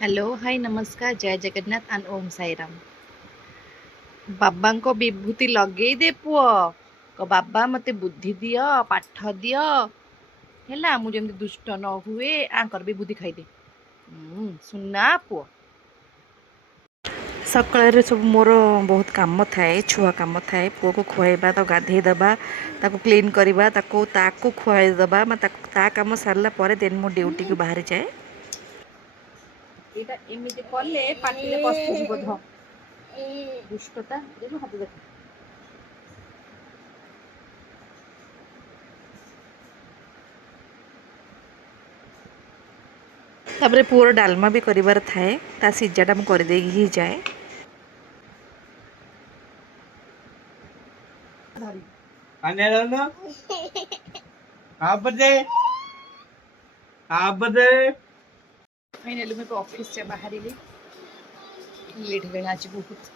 Hello hi नमस्कार जय Jagannath and ओम साई राम। बाबा को विभूति लगे दे पुओ को बाबा मते बुद्धि दियो पाठ दियो हैला मु जेमती दुष्ट न हुए आंकर विभूति खाई दे सुना पुओ। सकाळ सब मोर बहुत काम थाए छुआ काम थाए पुओ को खुआइबा तो गाधे दबा ताको क्लीन करबा ताको खुआई दबा ता काम सरला परे देन मो ड्यूटी को बाहर जाए। एटा एमिति कले पाटिले पस्ति जीव ध दुष्टता देखो हाथ देख। तापरे पुअर डालमा भी करिवार थाए ता सिजाटा मु कर देगी ही जाए। फाइनली मैं ऑफिस से बाहर लेट हो आज बहुत।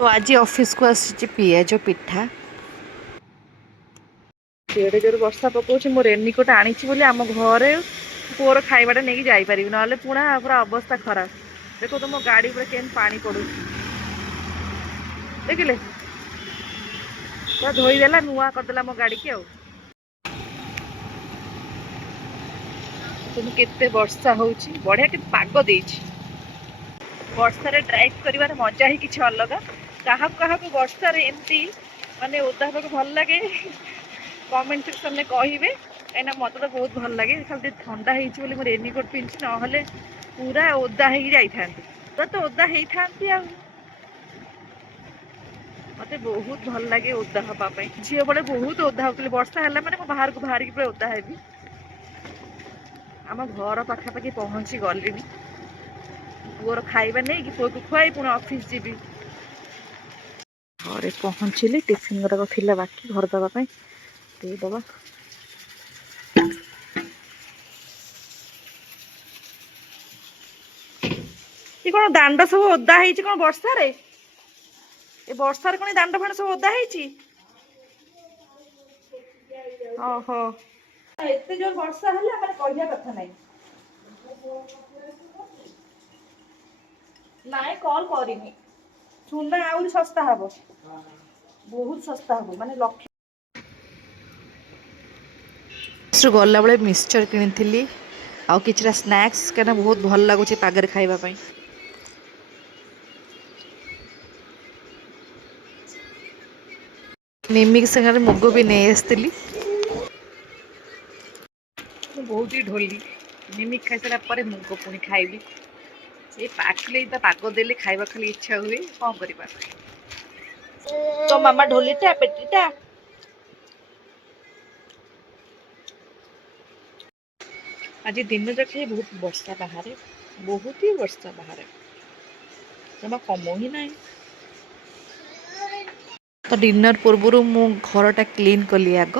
तो आज ऑफिस को आसी पियाज पिठा एडे जोर वर्षा पकाउछ मो रेनिकोट आनी आम घरे पुअर खाइबाटा नहीं जापर ना पुणा पूरा अवस्था खराब। देखो तुम गाड़ी पर केन पानी पड़ू देखिले पूरा धोईदेला नुआ करदेला मो गाड़ी की। तुम केते वर्षा होउछि बढ़िया के पाग देछि वर्षा रे ड्राइव करिवार मजा ही किछ अलग। कहा कहा वर्षा रे एमती माने ओदा होगा भल लगे कमेंट सेक्शन में कहिबे कहीं मत तो बहुत भल लगे खाली ठंडा हो रेनिकोट पिंधि ना पूरा ओदा हो जाती तो ओदा होती मत बहुत भल लगे ओदा हाँपाई झील बड़े बहुत ओदा होती वर्षा है मैंने बाहर को बाहर पूरा ओदा हेबी। आम घर पाखापाखि पहुँची गली पुअर खाइबा नहीं कि पुआ को खुआई पुणी ऑफिस जीवी घरे पहुँचली टिफिन गुराक थिला बाकी घर दवाई देदबा। ये कौन दांड सब ओदा है कौन वर्षा रे ए वर्षा कौन दांड फाण सब ओदा है। ओहो एते जोर वर्षा है मैंने कहया कथा नहीं नाई कॉल करिनी चूना आउरी सस्ता हम बहुत सस्ता हम माने लक्ष्य गला बेले मिक्सचर किनी आउ किछटा स्नैक्स कहना बहुत भल लगुच पागरे खाइबा। निमिक संगे मुग भी नहीं आसती बहुत ही ढोली निमिक खाई सारा पर मुग पुणी खाइबी ये पाखले तो पाग देले खाइबा खाली इच्छा हुए कौन करबा। तो मामा ढोलीटा पेटीटा आज दिन जाक बहुत वर्षा बाहर बहुत ही वर्षा बाहर जमा कम ही ना। तो डिनर पूर्व मु घरटा क्लीन कली आग।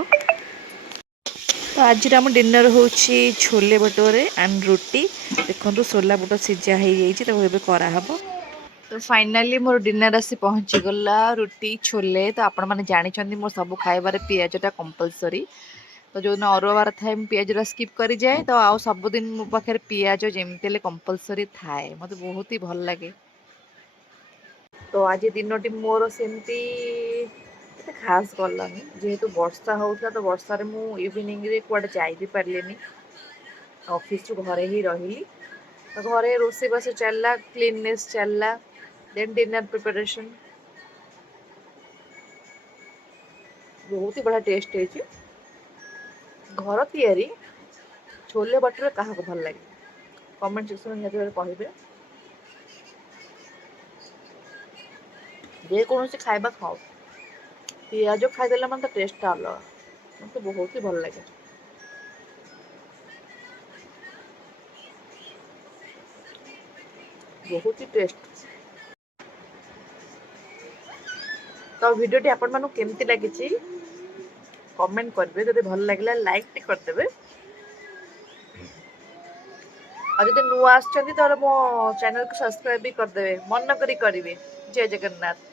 तो आज आम डिनर हूँ छोले भटोरे एंड रुटी देखो सोला बुट सीझा हो कराहब। तो फाइनाली मोर डिनर आसी पहुँची गला रुटी छोले। तो आपण मैंने जानते मोर सब खाइबार पियाजटा कंपलसरी तो जो दिन अरुआ बार थाए पियाजटा स्किप कर जाए तो आउ सबुदिन मो पाखे पियाज जमी कंपलसरी थाए मत बहुत ही भल लगे। तो आज दिन मोर सेमती खास गलानी जेहेतु वर्षा होता तो वर्षा रे मु इवनिंग रे कुआडे जाई भी पारलेनी ऑफिस रु घरे ही रही तो घरे रोसे बास चलला क्लीननेस चलला देन डिनर प्रिपरेशन बहुत ही बड़ा टेस्ट है घर तैयारी छोले भटूरे क्या भल लगे कमेंट सेक्शन में कहे जेकोसी खाइबा खाओ पियाज खाईदे मतलब टेस्ट अलग मत बहुत ही भल लगे। बहुत ही टेस्ट। तो वीडियो टी आपण मानु केमती लगी कमेंट करेंगे जब भल लगे लाइक टी करदे और जब नुआ आसो चैनल को सब्सक्राइब भी करदे मन करी करेंगे। जय जगन्नाथ।